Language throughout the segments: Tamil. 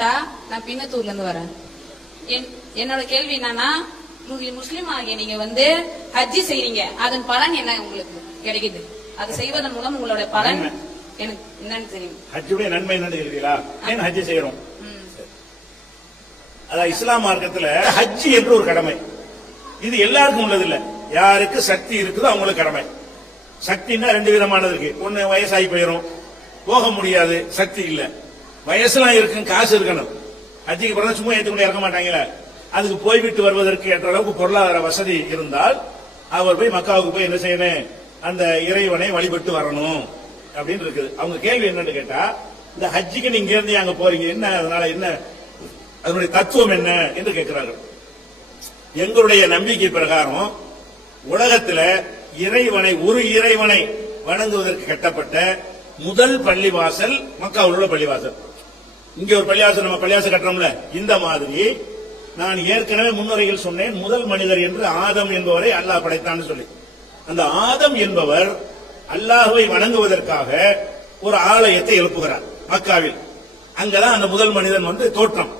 நான் பின்னத்தூர்ல இருந்து வரேன். என்னோட கேள்வி என்னன்னா, முஸ்லீம் ஆகிய நீங்க ஹஜ்ஜி செய்றீங்க, அதன் பலன் என்ன உங்களுக்கு கிடைக்குது? அது செய்வதன் மூலம் உங்களோட பலன் எனக்கு என்னன்னு தெரியும். ஹஜ்ஜுடைய நன்மை என்னன்னு கேக்குறீங்களா? ஏன் ஹஜ்ஜி செய்யறோம்? அதான் இஸ்லாம் மார்க்கத்துல ஹஜ்ஜி என்று ஒரு கடமை. இது எல்லாருக்கும் உள்ளது இல்ல. யாருக்கு சக்தி இருக்குதோ அவங்களுக்கு கடமை. சக்தின்னா ரெண்டு விதமானது இருக்கு. ஒண்ணு வயசாகி போயிடும், போக முடியாது, சக்தி இல்ல. வயசுலாம் இருக்கும், காசு இருக்கணும். ஹஜ்ஜிக்கு பிறகு சும்மா ஏற்றுக்கொண்டு இறக்க மாட்டாங்களே. அதுக்கு போய்விட்டு வருவதற்கு ஏற்ற அளவுக்கு பொருளாதார வசதி இருந்தால் அவர் போய் மக்காவுக்கு போய் என்ன செய்யணும், அந்த இறைவனை வழிபட்டு வரணும் அப்படின்னு இருக்குது. அவங்க கேள்வி என்னன்னு கேட்டா, இந்த ஹஜ்ஜிக்கு நீங்க இருந்து அங்க போறீங்க, என்ன அதனால என்ன, அதனுடைய தத்துவம் என்ன என்று கேட்கிறார்கள். எங்களுடைய நம்பிக்கை பிரகாரம் உலகத்துல இறைவனை, ஒரு இறைவனை வணங்குவதற்கு கட்டப்பட்ட முதல் பள்ளிவாசல் மக்காவில் உள்ள பள்ளிவாசல். இங்க ஒரு பள்ளிவாசல், நம்ம பள்ளிவாசல் கட்டுறோம்ல, இந்த மாதிரி நான் ஏற்கனவே முன்னுரையில் சொன்னேன், முதல் மனிதர் என்று ஆதம் என்பவரை அல்லாஹ் படைத்தான்னு சொல்லி. அந்த ஆதம் என்பவர் அல்லாஹ்வை வணங்குவதற்காக ஒரு ஆலயத்தை எழுப்புகிறார் மக்காவில். அங்கதான் அந்த முதல் மனிதன் தோற்றம்.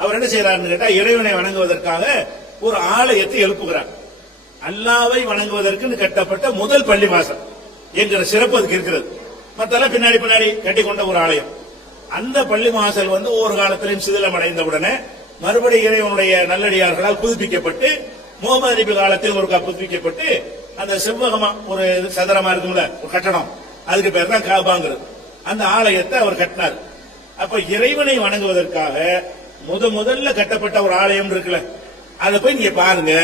அவர் என்ன செய்யறாருன்னு கேட்டா, இறைவனை வணங்குவதற்காக ஒரு ஆலயத்தை எழுப்புகிறார். அல்லாஹ்வை வணங்குவதற்கு கட்டப்பட்ட முதல் பள்ளிவாசல் என்கிற சிறப்பு அதுக்கு இருக்கிறது. மத்தெல்லாம் பின்னாடி பின்னாடி கட்டி கொண்ட ஒரு ஆலயம். அந்த பள்ளிவாசல் ஒவ்வொரு காலத்திலும் சிதிலம் அடைந்தவுடனே மறுபடியும் இறைவனுடைய நல்லடியார்களால் புதுப்பிக்கப்பட்டு, முகமது நபி காலத்தில் ஒரு புதுப்பிக்கப்பட்டு, அந்த செவ்வகமா ஒரு சதுரமா இருக்கும்ல ஒரு கட்டடம், அதுக்கு பேர் தான் காபாங்கிறது. அந்த ஆலயத்தை அவர் கட்டினார். அப்ப இறைவனை வணங்குவதற்காக முதல்ல கட்டப்பட்ட ஒரு ஆலயம் இருக்குல்ல, அதை போய் நீங்க பாருங்க.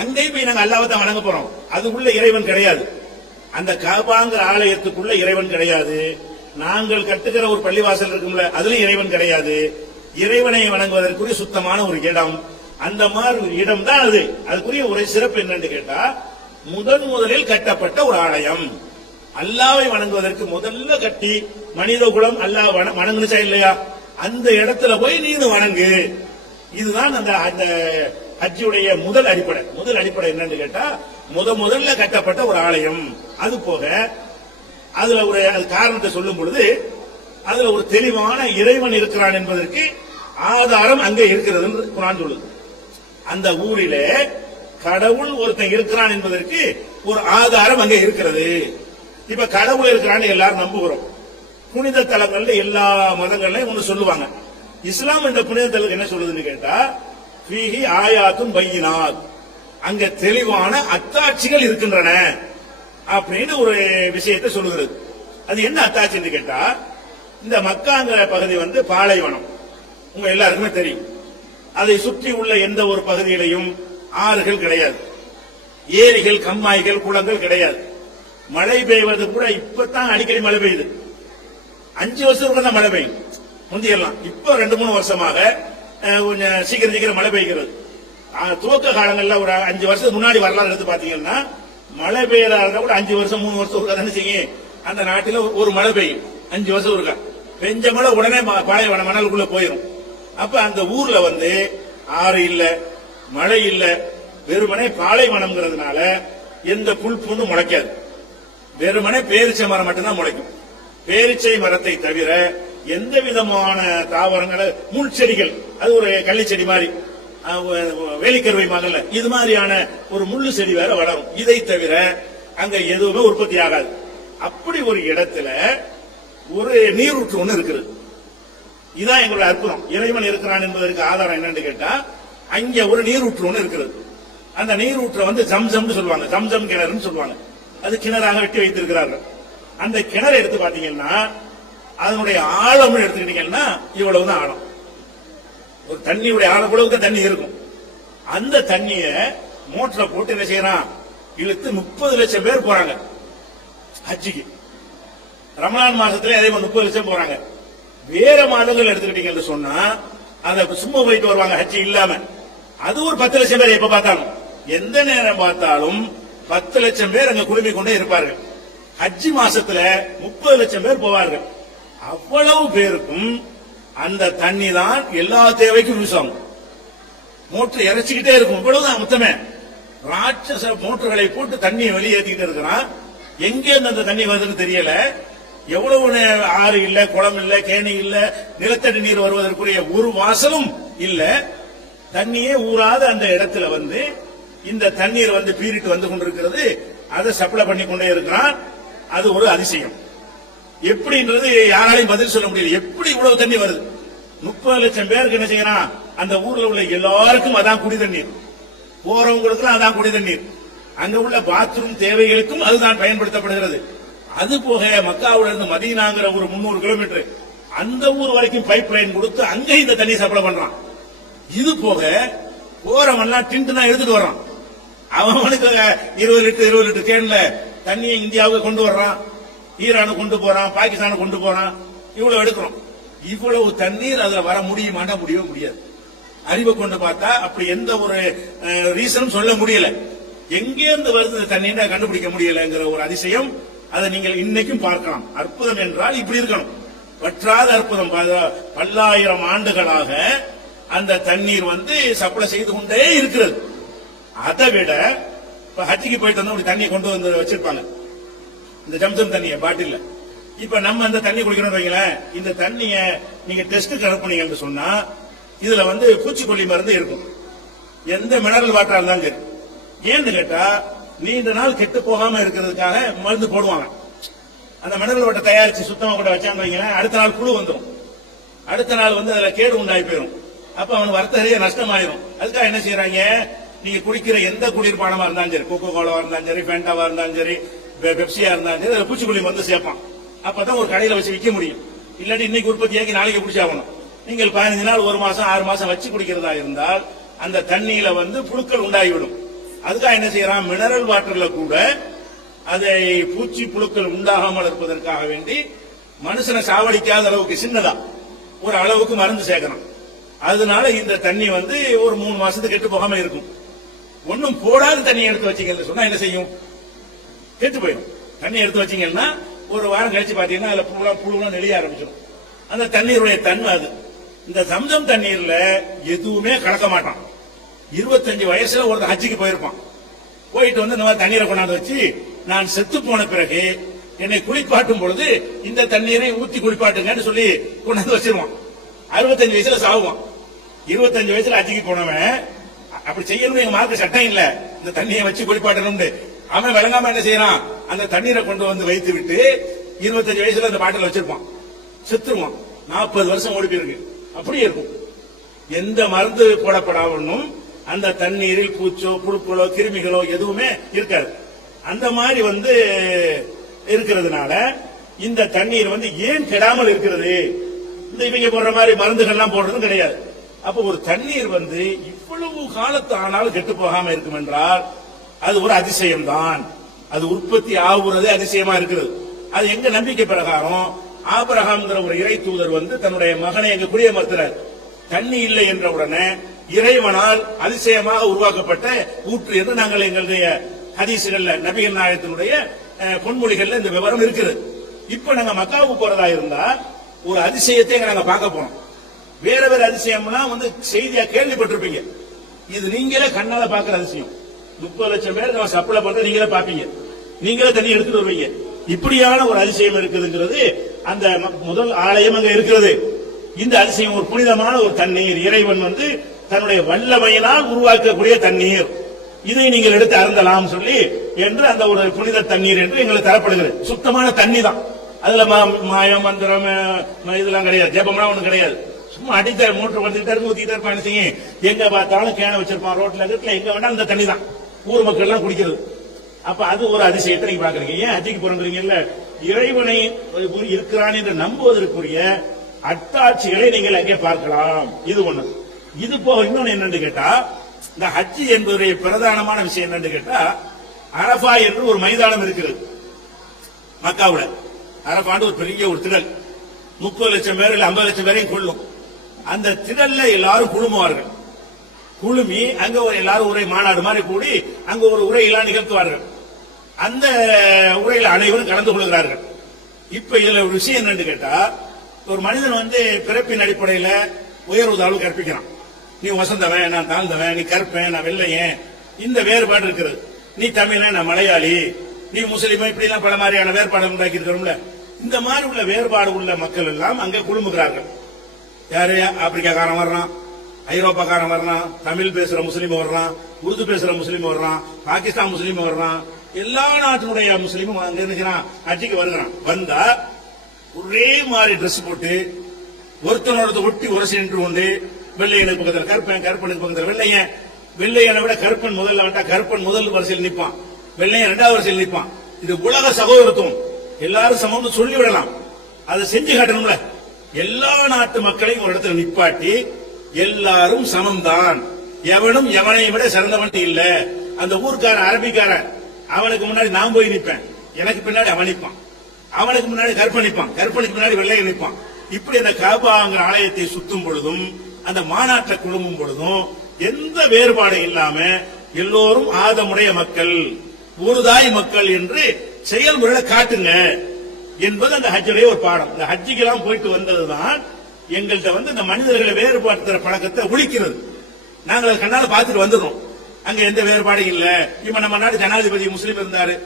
அங்கேயும் போய் நாங்க அல்லாஹ்வை தான் வணங்க போறோம். அதுக்குள்ள இறைவன் கிடையாது. அந்த காபாங்கிற ஆலயத்துக்குள்ள இறைவன் கிடையாது. நாங்கள் கட்டுகிற ஒரு பள்ளிவாசல் இருக்கும்ல, அதுல இறைவன் கிடையாது. இறைவனை வணங்குவதற்குரிய சுத்தமான ஒரு இடம், அந்த மாதிரி இடம் தான் அது. அதுக்குரிய ஒரு சிறப்பு என்னன்னு கேட்டா, முதலில் கட்டப்பட்ட ஒரு ஆலயம். அல்லாஹ்வை வணங்குவதற்கு முதல்ல கட்டி மனித குலம் அல்லாஹ் வணங்குச்சா இல்லையா, அந்த இடத்துல போய் நீ வணங்கு. இதுதான் அந்த ஹஜ்ஜுடைய முதல் அடிப்படை. முதல் அடிப்படை என்னன்னு கேட்டா, முதல்ல கட்டப்பட்ட ஒரு ஆலயம். அது போக அதுல ஒரு காரணத்தை சொல்லும் பொழுது, அதுல ஒரு தெளிவான இறைவன் இருக்கிறான் என்பதற்கு ஆதாரம் அங்கே இருக்கிறது என்று குர்ஆன் சொல்லுது. அந்த ஊரிலே கடவுள் ஒருத்தன் இருக்கிறான் என்பதற்கு ஒரு ஆதாரம் அங்கே இருக்கிறது. இப்ப கடவுள் இருக்கிறான்னு எல்லாரும் நம்புகிறோம். புனித தலங்கள்ல எல்லா மதங்கள்லயும் ஒண்ணு சொல்லுவாங்க. இஸ்லாம் என்ற புனித தலங்கள் என்ன சொல்லுதுன்னு கேட்டா, ஃபீஹி ஆயாத்துன் பையினாத், அங்க தெளிவான அத்தாட்சிகள் இருக்கின்றன அப்படின்னு ஒரு விஷயத்தை சொல்லுகிறது. அது என்ன அத்தாட்சின்னு கேட்டா, இந்த மக்காங்கிற பகுதி பாலைவனம், உங்க எல்லாருக்குமே தெரியும். அதை சுற்றி உள்ள எந்த ஒரு பகுதியிலையும் ஆறுகள் கிடையாது, ஏரிகள், கம்மாய்கள், குளங்கள் கிடையாது. மழை பெய்வது கூட இப்பதான் அடிக்கடி மழை பெய்யுது. 5 வருஷத்துக்கு தான் மழை பெய்யும். முந்தியெல்லாம் இப்ப 2-3 வருஷமாக கொஞ்சம் சீக்கிரம் மழை பெய்கிறது. துவக்க காலங்கள்ல ஒரு 5 வருஷத்துக்கு முன்னாடி வரலாறு எடுத்து பாத்தீங்கன்னா, மழை பெய்யறதா கூட 5 வருஷம் 3 வருஷம் இருக்கா தானே செய்யும். அந்த நாட்டில ஒரு மழை பெய்யும், 5 வருஷம் இருக்கா. பெஞ்ச மழை உடனே பாலைவன மணலுக்குள்ள போயிடும். அப்ப அந்த ஊர்ல ஆறு இல்ல, மழை இல்ல, வெறுமனே பாலைவனம்ங்கிறதுனால எந்த புல் பூண்டு முளைக்காது. வெறுமனே பேரிச்சை மரம் மட்டும்தான் முளைக்கும். பேரிச்சை மரத்தை தவிர எந்த விதமான தாவரங்கள், முள் செடிகள், அது ஒரு கள்ளிச்செடி மாதிரி, வேலிக்கருவை மகல்ல இது மாதிரியான ஒரு முள்ளு செடி வேற வளரும். இதை தவிர அங்க எதுவுமே உற்பத்தி ஆகாது. அப்படி ஒரு இடத்துல ஒரு நீரூற்று ஒண்ணு இருக்குது. இதான் எங்களுடைய அற்புதம். இறைவன் இருக்கிறான் என்பதற்கு ஆதாரம் என்னன்னு கேட்டா, அங்க ஒரு நீரூற்று ஒண்ணு இருக்கிறது. அந்த நீரூற்றை ஜம்ஜம்னு சொல்லுவாங்க, ஜம்ஜம் கிணறுன்னு சொல்லுவாங்க. அது கிணறாக வெட்டி வைத்திருக்கிறார்கள். அந்த கிணறு எடுத்து பாத்தீங்கன்னா, அதனுடைய ஆழம்னு எடுத்துக்கிட்டீங்கன்னா இவ்வளவுதான் ஆழம். ஒரு தண்ணியுடைய ஆழம் அளவுக்கு தண்ணி இருக்கும். அந்த தண்ணிய மோட்டரை போட்டு என்ன செய்யறான், இழுத்து 30 லட்சம் பேர் போறாங்க ஹஜ்ஜிக்கு. ரமலான் மாசத்துல அதே மாதிரி 30 லட்சம் போறாங்க. வேற மாதங்கள் எடுத்துக்கிட்டீங்கன்னு சொன்னா அதை சும்மா போயிட்டு வருவாங்க ஹஜ்ஜி இல்லாம. அது ஒரு 10 லட்சம் பேர் எப்ப பார்த்தாலும், எந்த நேரம் பார்த்தாலும் 10 லட்சம் பேர் அங்க குழுமி கொண்டே இருப்பார்கள். ஹஜ்ஜி மாசத்துல 30 லட்சம் பேர் போவார்கள். அவ்வளவு பேருக்கும் அந்த தண்ணி தான் எல்லா தேவைக்கும் யூஸ் ஆகும். மோட்டர் இறைச்சிக்கிட்டே இருக்கும். இவ்வளவுதான் மொத்தமே. ராட்சச மோட்டர்களை போட்டு தண்ணியை வெளியேற்றிக்கிட்டு இருக்கிறான். எங்க அந்த தண்ணி வருதுன்னு தெரியல. எவ்வளவு ஆறு இல்ல, குளம் இல்ல, கேணி இல்ல, நிலத்தடி நீர் வருவதற்குரிய ஒரு வாசலும் இல்ல. தண்ணியே ஊறாத அந்த இடத்துல வந்து இந்த தண்ணீர் வந்து பீரிட்டு வந்து கொண்டிருக்கிறது. அதை சப்ளை பண்ணி கொண்டே இருக்கிறான். அது ஒரு அதிசயம். எப்படின்றது யாராலையும் பதில் சொல்ல முடியல. எப்படி இவ்வளவு தண்ணி வருது? 30 லட்சம் பேருக்கு என்ன செய்யறான்? அந்த ஊர்ல உள்ள எல்லாருக்கும் அதான் குடி தண்ணீர், போறவங்களுக்கும் அதான் குடி தண்ணீர், அங்க உள்ள பாத்ரூம் தேவைகளுக்கும் அதுதான் பயன்படுத்தப்படுகிறது. அது போக மக்காவுல இருந்து மதீனாங்கிற ஒரு 300 கிலோமீட்டர் அந்த ஊர் வரைக்கும் பைப் லைன் கொடுத்து அங்க இந்த தண்ணி சப்ளை பண்றான். இது போக போறவன்லாம் டிண்டு தான் எடுத்துட்டு வர்றான். அவனுக்கு 20 லிட்டர் கேன்ல தண்ணியை இந்தியாவுக்கு கொண்டு வர்றான், ஈரானு கொண்டு போறான், பாகிஸ்தானு கொண்டு போறான். இவ்வளவு எடுக்கிறோம். இவ்வளவு தண்ணீர் அதுல வர முடியுமாண்டா? முடியவே முடியாது. அறிவை கொண்டு பார்த்தா அப்படி எந்த ஒரு ரீசனும் சொல்ல முடியல. எங்கே இருந்து வருது தண்ணீரை கண்டுபிடிக்க முடியலங்கிற ஒரு அதிசயம். அதை நீங்கள் இன்னைக்கும் பார்க்கலாம். அற்புதம் என்றால் இப்படி இருக்கணும். வற்றாத அற்புதம். பல்லாயிரம் ஆண்டுகளாக அந்த தண்ணீர் வந்து சப்ளை செய்து கொண்டே இருக்கிறது. அதை விட இப்ப ஹஜ்ஜிக்கு போயிட்டு வந்து தண்ணியை கொண்டு வந்து வச்சிருப்பாங்க, இந்த ஜம்சம் தண்ணியை பாட்டில். இப்ப நம்ம அந்த தண்ணி குடிக்கணும் வைங்களேன். இந்த தண்ணிய நீங்க டெஸ்ட்டுக்கு அனுப்புனீங்கன்னு சொன்னா இதுல வந்து பூச்சிக்கொல்லி மருந்து இருக்கும். எந்த மினரல் வாட்டரா இருந்தாலும் சரி. ஏன்னு கேட்டா நீண்ட நாள் கெட்டு போகாம இருக்கிறதுக்காக மருந்து போடுவாங்க. அந்த மினரல் வாட்டர் தயாரிச்சு சுத்தமா கூட வச்சான்னு வைங்களேன், அடுத்த நாள் புழு வந்துடும். அடுத்த நாள் வந்து அதுல கேடு உண்டாகி போயிடும். அப்ப அவனுக்கு வர்த்தகைய நஷ்டமாயிரும். அதுக்காக என்ன செய்யறாங்க? நீங்க குடிக்கிற எந்த குளிர்பானமா இருந்தாலும் சரி, கோகோ கோலாவா இருந்தாலும் சரி, ஃபேண்டாவா இருந்தாலும் சரி, பெப்சியா இருந்தாலும் சரி, அதுல பூச்சிக்கொல்லி மருந்து சேர்ப்பான். அப்பதான் ஒரு கடையில வச்சு விற்க முடியும். இல்லாட்டி இன்னைக்கு உற்பத்தியாக்கி நாளைக்கு குடிச்சாகணும். நீங்கள் 15 நாள், 1 மாசம், 6 மாசம் வச்சு குடிக்கிறதா இருந்தால் அந்த தண்ணியில வந்து புழுக்கள் உண்டாகிவிடும். அதுக்காக என்ன செய்யறான்? மினரல் வாட்டர்ல கூட அதை பூச்சி புழுக்கள் உண்டாகாமல் இருப்பதற்காக வேண்டி மனுஷனை சாவடிக்காத அளவுக்கு சின்னதா ஒரு அளவுக்கு மருந்து சேர்க்கணும். அதனால இந்த தண்ணி வந்து ஒரு 3 மாசத்துக்கு கெட்டு போகாம இருக்கும். ஒன்னும் போடாத தண்ணி எடுத்து வச்சீங்கன்னு சொன்னா என்ன செய்யும்? கெட்டு போயிடும். தண்ணி எடுத்து வச்சீங்கன்னா ஒரு வாரம் கழிச்சு பாத்தீங்கன்னா அதுல புழுலாம் நெளிய ஆரம்பிச்சிடும். அந்த தண்ணீருடைய தன்மை அது. இந்த ஜம்சம் தண்ணீர்ல எதுவுமே கலக்க மாட்டான். 25 வயசுல ஒரு ஹஜ்ஜிக்கு போயிருப்பான். போயிட்டு வந்து இந்த மாதிரி தண்ணீரை கொண்டாந்து வச்சு, நான் செத்து போன பிறகு என்னை குளிப்பாட்டும் பொழுது இந்த தண்ணீரை ஊத்தி குளிப்பாட்டுங்கன்னு சொல்லி கொண்டாந்து வச்சிருவான். 65 வயசுல சாவுவான். 25 வயசுல ஹஜ்ஜிக்கு போனவன் அப்படி செய்யணும். எங்க மார்க்க சட்டம் இல்ல இந்த தண்ணியை வச்சு குளிப்பாட்டணும். அவன் விளங்காம என்ன செய்யறான்? அந்த தண்ணீரை கொண்டு வந்து வைத்து விட்டு 25 வயசுல அந்த பாட்டில் வச்சிருப்பான். செத்துருவான். 40 வருஷம் ஓடி போயிருக்கு. அப்படியே இருக்கும். எந்த மருந்து போடப்படாமலும் அந்த தண்ணீரில் பூச்சோ புழுக்களோ கிருமிகளோ எதுவுமே இருக்காது. அந்த மாதிரி வந்து இருக்கிறதுனால இந்த தண்ணீர் வந்து ஏன் கெடாமல் இருக்கிறது? இந்த இவங்க போடுற மாதிரி மருந்துகள்லாம் போடுறதும் கிடையாது. அப்ப ஒரு தண்ணீர் வந்து இவ்வளவு காலத்து ஆனாலும் கெட்டு போகாம இருக்கும் என்றால் அது ஒரு அதிசயம்தான். அது உற்பத்தி ஆகுறதே அதிசயமா இருக்கிறது. அது எங்க நம்பிக்கை பிரகாரம் ஆபிரகாம்ங்கிற ஒரு இறை தூதர் வந்து தன்னுடைய மகனை எங்க குடியமர்த்துறார். தண்ணி இல்லை என்ற உடனே இறைவனால் அதிசயமாக உருவாக்கப்பட்ட ஊற்று என்று நாங்கள் எங்களுடைய ஹதீசுகள்ல நபிகள் நாயகத்தினுடைய பொன்மொழிகள்ல இந்த விவரம் இருக்குது. இப்ப நாங்க மக்காவுக்கு போறதா இருந்தா ஒரு அதிசயத்தை நாங்க பார்க்க போறோம். வேற வேற அதிசயம்னா வந்து செய்தியா கேள்விப்பட்டிருப்பீங்க. இது நீங்களே கண்ணால பாக்குற அதிசயம். 30 லட்சம் பேர் நம்ம சப்ளை பண்ற நீங்களே பாப்பீங்க, நீங்களே தண்ணி எடுத்துட்டு வருவீங்க. இப்படியான ஒரு அதிசயம் இருக்குதுங்கிறது அந்த முதல் ஆலயம் அங்க இருக்கிறது. இந்த அதிசயம் ஒரு புனிதமான ஒரு தண்ணீர். இறைவன் வந்து தன்னுடைய வல்லமையினால் உருவாக்கக்கூடிய தண்ணீர். இதை நீங்கள் எடுத்து அருந்தலாம் சொல்லி என்று அந்த ஒரு புனித தண்ணீர் என்று எங்களுக்கு தரப்படுகிறது. சுத்தமான தண்ணி தான். அதுல மாயம் மந்திரம் இதெல்லாம் கிடையாது, ஜெபம்லாம் ஒண்ணும் கிடையாது. சும்மா அடித்த மோட்டர் வந்துட்டு ஊத்திட்டு இருப்பான். எங்க பார்த்தாலும் கேன வச்சிருப்பான், ரோட்ல வீட்டுல எங்க வேண்டாம் இந்த தண்ணி தான் ஊர் மக்கள் எல்லாம் குடிக்கிறது. அப்ப அது ஒரு அதிசயத்தை நீங்க பாக்குறீங்க. ஏன் ஹஜ்ஜிக்கு போறீங்கல்ல, இறைவனை இருக்கிறான் என்று நம்புவதற்குரிய அத்தாட்சிகளை நீங்கள் அங்கே பார்க்கலாம். இது ஒண்ணு. இது போக இன்னொன்னு என்னன்னு கேட்டா, இந்த ஹஜ்ஜி என்பதுடைய பிரதானமான விஷயம் என்னன்னு கேட்டா, அரபா என்று ஒரு மைதானம் இருக்கிறது மக்காவுல. அரபாண்டு ஒரு பெரிய ஒரு திடல், 30 லட்சம் பேர் இல்ல 50 லட்சம் பேரையும் கொள்ளும். அந்த திடல்ல எல்லாரும் குழுமுவார்கள். குழுமி அங்க ஒரு எல்லாரும் உரை மாநாடு மாதிரி கூடி அங்க ஒரு உரையெல்லாம் நிகழ்த்துவார்கள். அந்த உரையில அனைவரும் கலந்து கொள்கிறார்கள். இப்ப இதுல ஒரு விஷயம் என்னன்னு கேட்டா, ஒரு மனிதன் வந்து பிறப்பின் அடிப்படையில உயர்வு தாழ்வு கற்பிக்கிறான். நீ வசந்தவன், நான் தாழ்ந்தவன், நீ கற்பேன், நான் வெள்ளையன், இந்த வேறுபாடு இருக்கிறது. நீ தமிழன், நான் மலையாளி, நீ முஸ்லீம், இப்படி எல்லாம் பல மாதிரியான வேறுபாடு உண்டாக்கி இருக்கிறோம்ல. இந்த மாதிரி உள்ள வேறுபாடு உள்ள மக்கள் எல்லாம் அங்கே குழுமுகிறார்கள். யாரு? ஆப்பிரிக்காக்காரன் வர்றான், ஐரோப்பாக்காரன் வர்றான், தமிழ் பேசுற முஸ்லீம் வர்றான், உருது பேசுற முஸ்லீம் வர்றான், பாகிஸ்தான் முஸ்லீம் வர்றான், எல்லா நாட்டினுடைய முஸ்லீமும் அங்க இருக்கிறான், ஹஜ்ஜிக்கு வருகிறான். வந்தா ஒரே மாதிரி ட்ரெஸ் போட்டு ஒருத்தனோட ஒட்டி உரசி நின்று கொண்டு வெள்ளையனுக்கு பக்கத்தில் கருப்பன், கருப்பனுக்கு பக்கத்தில் வெள்ளையன், வெள்ளையனை விட கருப்பன் முதல்ல வந்தா கருப்பன் முதல் வரிசையில் நிற்பான், வெள்ளையன் இரண்டாவது வரிசையில் நிற்பான். இது உலக சகோதரத்துவம், எல்லாரும் சமம்னு சொல்லிவிடலாம், அதை செஞ்சு காட்டணும்ல. எல்லா நாட்டு மக்களையும் ஒரு இடத்துல நிப்பாட்டி எல்லாரும் சமம்தான், எவனும் எவனையும் விட சிறந்தவன் இல்ல. அந்த ஊர்க்காரன் அரபிக்காரன் அவனுக்கு முன்னாடி நான் போய் நிற்பேன், எனக்கு பின்னாடி அவன் நிற்பான், அவனுக்கு முன்னாடி கருப்பன் நிற்பான், கருப்பனுக்கு முன்னாடி வெள்ளையன் நிற்பான். இப்படி அந்த காபாங்கிற ஆலயத்தை சுத்தும் பொழுதும் அந்த மாநாட்டை குழுமும் பொழுதும் எந்த வேறுபாடும் இல்லாம எல்லோரும் ஆதமுடைய மக்கள், ஒரு தாய் மக்கள் என்று செயல்முறையில காட்டுங்க என்பது அந்த ஹஜ்ஜுடைய ஒரு பாடம். இந்த ஹஜ்ஜிக்கெல்லாம் போயிட்டு வந்ததுதான் எங்கள்கிட்ட இந்த மனிதர்களை வேறுபாட்டுற பழக்கத்தை ஒழிக்கிறது. நாங்கள் அதை கண்ணால பார்த்துட்டு வந்துடுறோம், அங்க எந்த வேறுபாடும் இல்ல. இப்ப நம்ம நாட்டு ஜனாதிபதி முஸ்லீம் இருந்தாரு,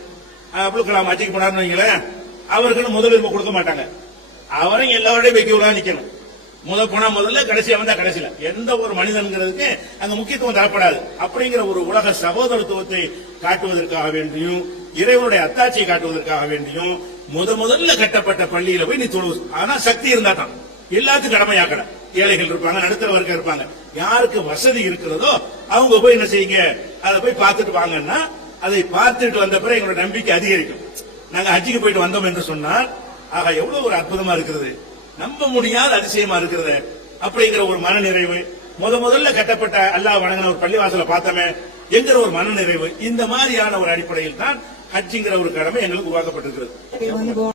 அப்துல் கலாம் ஹஜ்ஜிக்கு போனாருன்னு வைங்களேன், அவருக்கு முதலுரிமை கொடுக்க மாட்டாங்க, அவரையும் எல்லாரோடையும் வைக்க நிக்கணும். போனா முதல்ல, கடைசியா வந்தா கடைசியில. எந்த ஒரு மனிதன்கிறதுக்கு அங்க முக்கியத்துவம் தரப்படாது. அப்படிங்கிற ஒரு உலக சகோதரத்துவத்தை காட்டுவதற்காக வேண்டியும் இறைவனுடைய அத்தாட்சியை காட்டுவதற்காக வேண்டியும் முதல்ல கட்டப்பட்ட பள்ளியில போய் நீ தொழுவு. ஆனா சக்தி இருந்தா தான் எல்லாத்துக்கும் கடமையாக்கட. ஏழைகள் இருப்பாங்க, நடுத்தர வர்க்கம் இருப்பாங்க, யாருக்கு வசதி இருக்கிறதோ அவங்க போய் என்ன செய்யுங்க, அதை போய் பார்த்துட்டு வாங்கன்னா, அதை பார்த்துட்டு வந்த பிறகு எங்களோட நம்பிக்கை அதிகரிக்கும். நாங்க ஹஜ்ஜிக்கு போயிட்டு வந்தோம் என்று சொன்னால் ஆக எவ்வளவு ஒரு அற்புதமா இருக்கிறது, நம்ப முடியாத அதிசயமா இருக்கிறது அப்படிங்கிற ஒரு மன நிறைவு. முதல்ல கட்டப்பட்ட அல்லாஹ் வணங்கின ஒரு பள்ளிவாசலை பார்த்தோமே என்கிற ஒரு மன நிறைவு, இந்த மாதிரியான ஒரு அடிப்படையில் தான் ஹஜ்ஜிங்கிற ஒரு கடமை எங்களுக்கு உருவாக்கப்பட்டிருக்கிறது.